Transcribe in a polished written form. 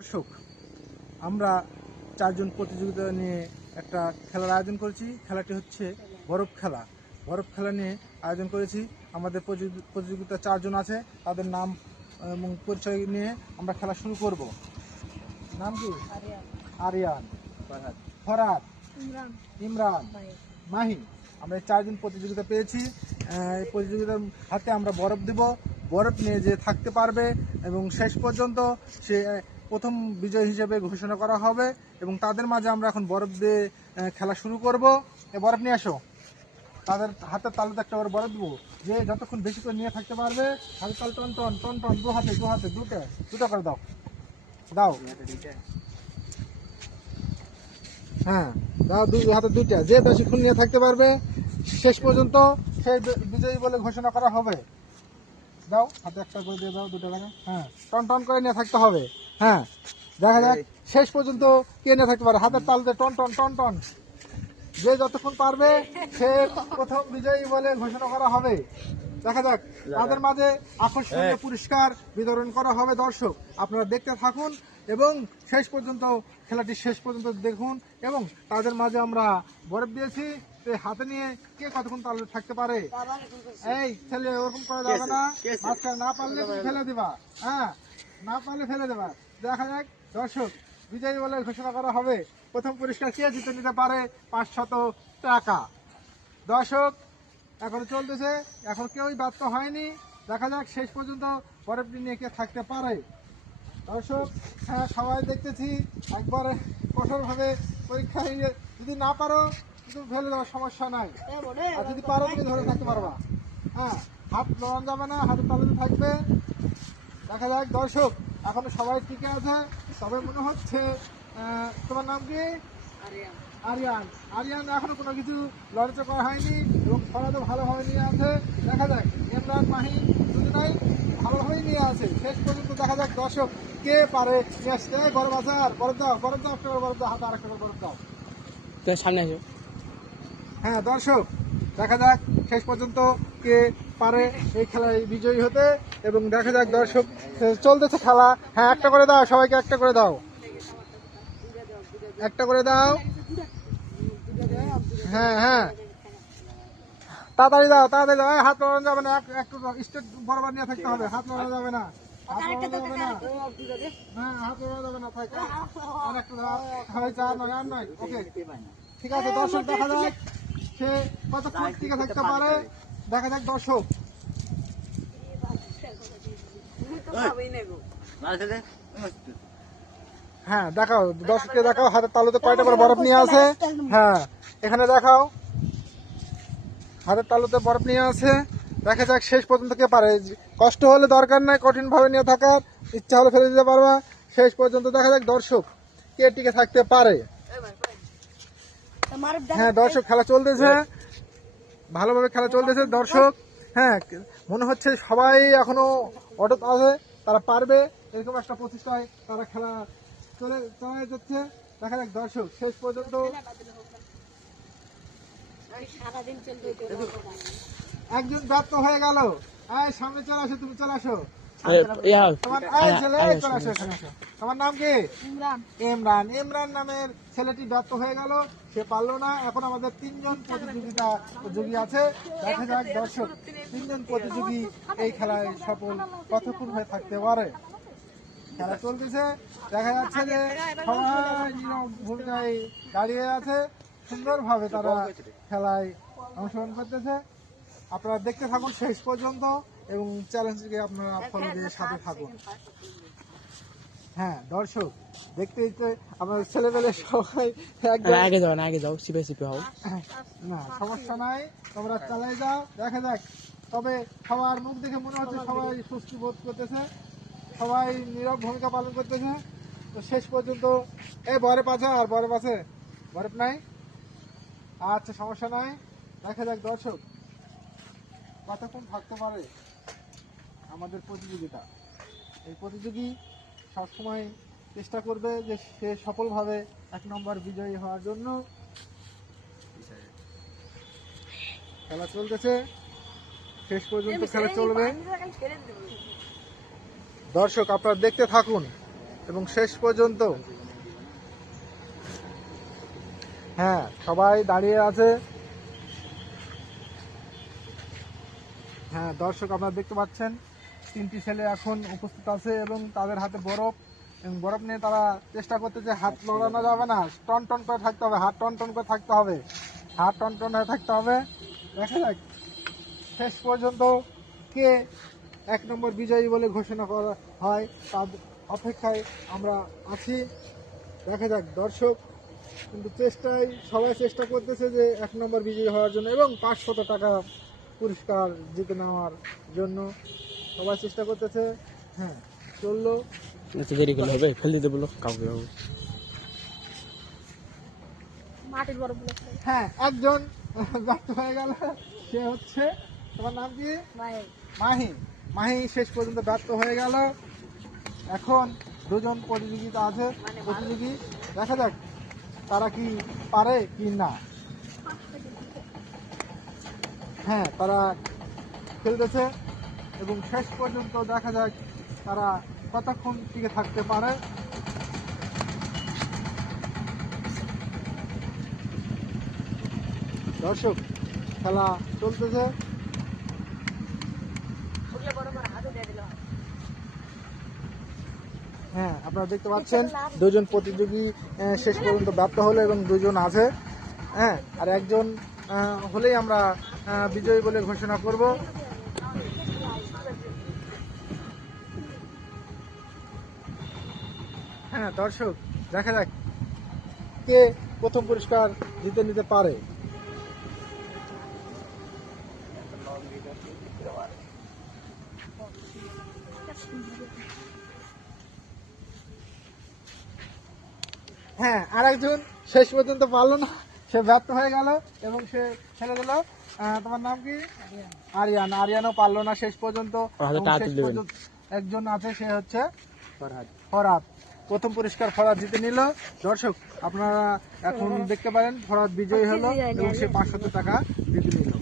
দর্শক, আমরা চারজন প্রতিযোগিতা নিয়ে একটা খেলার আয়োজন করেছি। খেলাটি হচ্ছে বরফ খেলা। বরফ খেলা নিয়ে আয়োজন করেছি। আমাদের প্রতিযোগিতা চারজন আছে, তাদের নাম এবং পরিচয় নিয়ে আমরা খেলা শুরু করব। নাম কি? আরিয়ান, ফরহাদ, ইমরান, মাহি। আমরা এই চারজন প্রতিযোগিতা পেয়েছি। এই প্রতিযোগিতার হাতে আমরা বরফ দেব। বরফ নিয়ে যে থাকতে পারবে এবং শেষ পর্যন্ত সে প্রথম বিজয় হিসেবে ঘোষণা করা হবে এবং তাদের মাঝে আমরা এখন বরফ দিয়ে খেলা শুরু করব। এই বরফ নিয়ে আসো। তাদের হাতের তালুতে একটা বরফ দেবো, যে যতক্ষণ বেশি করে নিয়ে থাকতে পারবে হাতের তাল টন টন টন টন, দু হাতে দুটো করে দাও দাও। হ্যাঁ দাও, দুই হাতে দুইটা। যে বেশিক্ষণ নিয়ে থাকতে পারবে শেষ পর্যন্ত সেই বিজয়ী বলে ঘোষণা করা হবে। দাও, হাতে একটা করে দিয়ে দাও, দুটো করে। হ্যাঁ, টন টন করে নিয়ে থাকতে হবে। হ্যাঁ, দেখা যাক শেষ পর্যন্ত কে নিয়ে থাকতে পারে। হাতের তালুতে টন টন টন টন। যে যতক্ষণ পারবে সে প্রথম বিজয়ী বলে ঘোষণা করা হবে। দেখা যাক, তাদের মাঝে আকর্ষণীয় পুরস্কার বিতরণ করা হবে। দর্শক, আপনারা দেখতে থাকুন এবং শেষ পর্যন্ত খেলাটি শেষ পর্যন্ত দেখুন। এবং তাদের মাঝে আমরা বরফ দিয়েছি, হাতে নিয়ে কে কতক্ষণ তাহলে থাকতে পারে। এই ছেলে, ওরকম করা যাবে না। মাঝখানে না পারলে তুমি ফেলে দিবা। হ্যাঁ, না পারলে ফেলে দেবা। দেখা যাক দর্শক, বিজয়ী বলে ঘোষণা করা হবে। প্রথম পুরস্কার কে জিতে নিতে পারে 500 টাকা। দর্শক, এখন চলতেছে, এখন কেউই ব্যর্থ হয়নি। দেখা যাক শেষ পর্যন্ত বরফটি নিয়ে কে থাকতে পারে। দর্শক, হ্যাঁ, সবাই দেখতেছি একবারে কঠোরভাবে পরীক্ষা নিয়ে। যদি না পারো তুমি ফেলে দেওয়ার সমস্যা নাই, আর যদি পারো তুমি ধরে থাকতে পারবা। হ্যাঁ, হাত নড়ানো যাবে না, হাতের তালুতে থাকবে। দেখা যাক দর্শক, এখনো সবাই টিকে আছে। তবে মনে হচ্ছে তোমার নাম কি? আরিয়ান। আরিয়ান এখনো কোনো কিছু লড়াচড়া করা হয়নি এবং ফরাদও ভালোভাবে নিয়ে আছে। দেখা যাক ইমরান, মাহি দুজনাই ভালোভাবেই নিয়ে আছে। শেষ পর্যন্ত দেখা যাক দর্শক কে পারে নিয়ে আসতে। বরফ আছে, আর বরফ দাও, বরফ দাও, একটা বরফ দাও, হাতে আরেকটা বরফ দাও। সামনে আসো। হ্যাঁ দর্শক, দেখা যাক শেষ পর্যন্ত কে পারে এই খেলায় বিজয়ী হতে। এবং দেখা যাক দর্শক, চলতেছে খেলা। হ্যাঁ, একটা করে দাও, সবাইকে একটা করে দাও, একটা করে দাও। হ্যাঁ হ্যাঁ, তাড়াতাড়ি দাও, তাড়াতাড়ি দাও। হাত লড়ানো যাবে না, একটু স্টেট বরাবর নিয়ে থাকতে হবে। হাত লড়ানো যাবে না, হাত লড়ানো যাবে না। হ্যাঁ, হাত লড়ানো যাবে না। আর একটু দাও, হয়েছে, আর নয়, আর নয়। ওকে, ঠিক আছে দর্শক, দেখা যাক সে কতক্ষণ টিকে থাকতে পারে। দেখা যাক দর্শক। হ্যাঁ, দেখাও দর্শককে, দেখাও হাতের তালুতে কয়টা করে বরফ নিয়ে আছে। হ্যাঁ, এখানে দেখাও, হাতের তালুতে বরফ নিয়ে আছে। দেখা যাক শেষ পর্যন্ত কে পারে। কষ্ট হলে দরকার নাই, কঠিন ভাবে নিয়ে থাকার, ইচ্ছা হলে ফেলে দিতে পারবা। শেষ পর্যন্ত দেখা যাক দর্শক কে টিকে থাকতে পারে। হ্যাঁ দর্শক, খেলা চলতেছে, ভালোভাবে খেলা চলতেছে দর্শক। হ্যাঁ, মনে হচ্ছে সবাই এখনো অটুট আছে, তারা পারবে, এরকম একটা প্রচেষ্টায় তারা খেলা চালিয়ে যাচ্ছে। দেখা যাক দর্শক শেষ পর্যন্ত। একজন ব্যর্থ হয়ে গেল। সামনে চলে আসো, তুমি চলে আসো। তোমার নাম কি? ইমরান। ইমরান নামের ছেলেটি ব্যর্থ হয়ে গেল, সে পারলো না। এখন আমাদের তিনজন প্রতিযোগী আছে। দেখা যাক দর্শক, তিনজন প্রতিযোগী এই খেলায় সফল কতক্ষণ হয়ে থাকতে পারে। খেলা চলতেছে, দেখা যাচ্ছে যে সবাই নীরব ভূমিকায় দাঁড়িয়ে আছে। সুন্দরভাবে তারা খেলায় অংশগ্রহণ করতেছে। আপনারা দেখতে থাকুন শেষ পর্যন্ত এবং চ্যালেঞ্জকে আপনারা ফলো দিয়ে সাথে থাকুন। হ্যাঁ দর্শক, দেখতে দেখতে আমাদের ছেলেমেলে সবাই আগে যাও না, আগে যাও, চিপে চিপে হও। না, সমস্যা নাই, তোমরা চালিয়ে যাও। দেখা যাক, তবে সবার মুখ দেখে মনে হচ্ছে সবাই স্বস্তি বোধ করতেছে, সবাই নীরব ভূমিকা পালন করতেছে। তো শেষ পর্যন্ত বরফ আছে, আর বরফ আছে, বরফ নাই। আচ্ছা, সমস্যা নাই। দেখা যাক দর্শক কতক্ষণ থাকতে পারে আমাদের প্রতিযোগিতা। এই প্রতিযোগী সবসময় চেষ্টা করবে যে সে সফলভাবে 1 নম্বর বিজয়ী হওয়ার জন্য। খেলা চলতেছে, শেষ পর্যন্ত খেলা চলবে। দর্শক, আপনারা দেখতে থাকুন। এবং শেষ পর্যন্ত হ্যাঁ সবাই দাঁড়িয়ে আছে। হ্যাঁ দর্শক আপনারা দেখতে পাচ্ছেন 3টি ছেলে এখন উপস্থিত আছে এবং তাদের হাতে বরফ, এবং বরফ নিয়ে তারা চেষ্টা করতেছে। হাত লড়ানো যাবে না, টন টন করে থাকতে হবে, হাত টন টন করে থাকতে হবে, হাত টন টন হয়ে থাকতে হবে। দেখা যাক শেষ পর্যন্ত কে 1 নম্বর বিজয়ী বলে ঘোষণা করা হয়, তার অপেক্ষায় আমরা আছি। দেখা যাক দর্শক, কিন্তু সবাই চেষ্টা করতেছে যে 1 নম্বর বিজয়ী হওয়ার জন্য এবং 500 টাকা পুরস্কার জিতে নেওয়ার জন্য সবাই চেষ্টা করতেছে। হ্যাঁ চললো। এত দেরি করলে হবে? ফেল দিতে বলো কাউকে হবে। মাটির বরফ গুলো হ্যাঁ একজন ব্যর্থ হয়ে গেল, সে হচ্ছে, তোমার নাম কি? ভাই মাহি। মাহি শেষ পর্যন্ত ব্যর্থ হয়ে গেল। এখন দুজন প্রতিযোগিতা আছে, প্রতিযোগী, দেখা যাক তারা কি পারে কি না। হ্যাঁ তারা খেলতেছে এবং শেষ পর্যন্ত দেখা যাক তারা কতক্ষণ টিকে থাকতে পারে। দর্শক খেলা চলতেছে। ওগুলো বড় বড় হাতে দিয়ে দিল হ্যাঁ আপনারা দেখতে পাচ্ছেন দুজন প্রতিযোগী শেষ পর্যন্ত ব্যর্থ হলো এবং দুজন আছে। হ্যাঁ আর একজন হলেই আমরা বিজয়ী বলে ঘোষণা করব। হ্যাঁ দর্শক দেখা যাক কে প্রথম পুরস্কার জিতে নিতে পারে। হ্যাঁ আর একজন শেষ পর্যন্ত পারলো না, সে ব্যর্থ হয়ে গেল এবং সে ছেড়ে দিল। তোমার নাম কি? আরিয়ান। আরিয়ানও পারলো না শেষ পর্যন্ত। হাতে এবং টাকা শেষ তুলে দেবেন। পর্যন্ত একজন আছে, সে হচ্ছে ফরহাদ। ফরহাদ। প্রথম পুরস্কার ফরহাদ জিতে নিল। দর্শক আপনারা এখন দেখতে পারেন ফরহাদ বিজয়ী হলো এবং সে 500 টাকা জিতে নিল।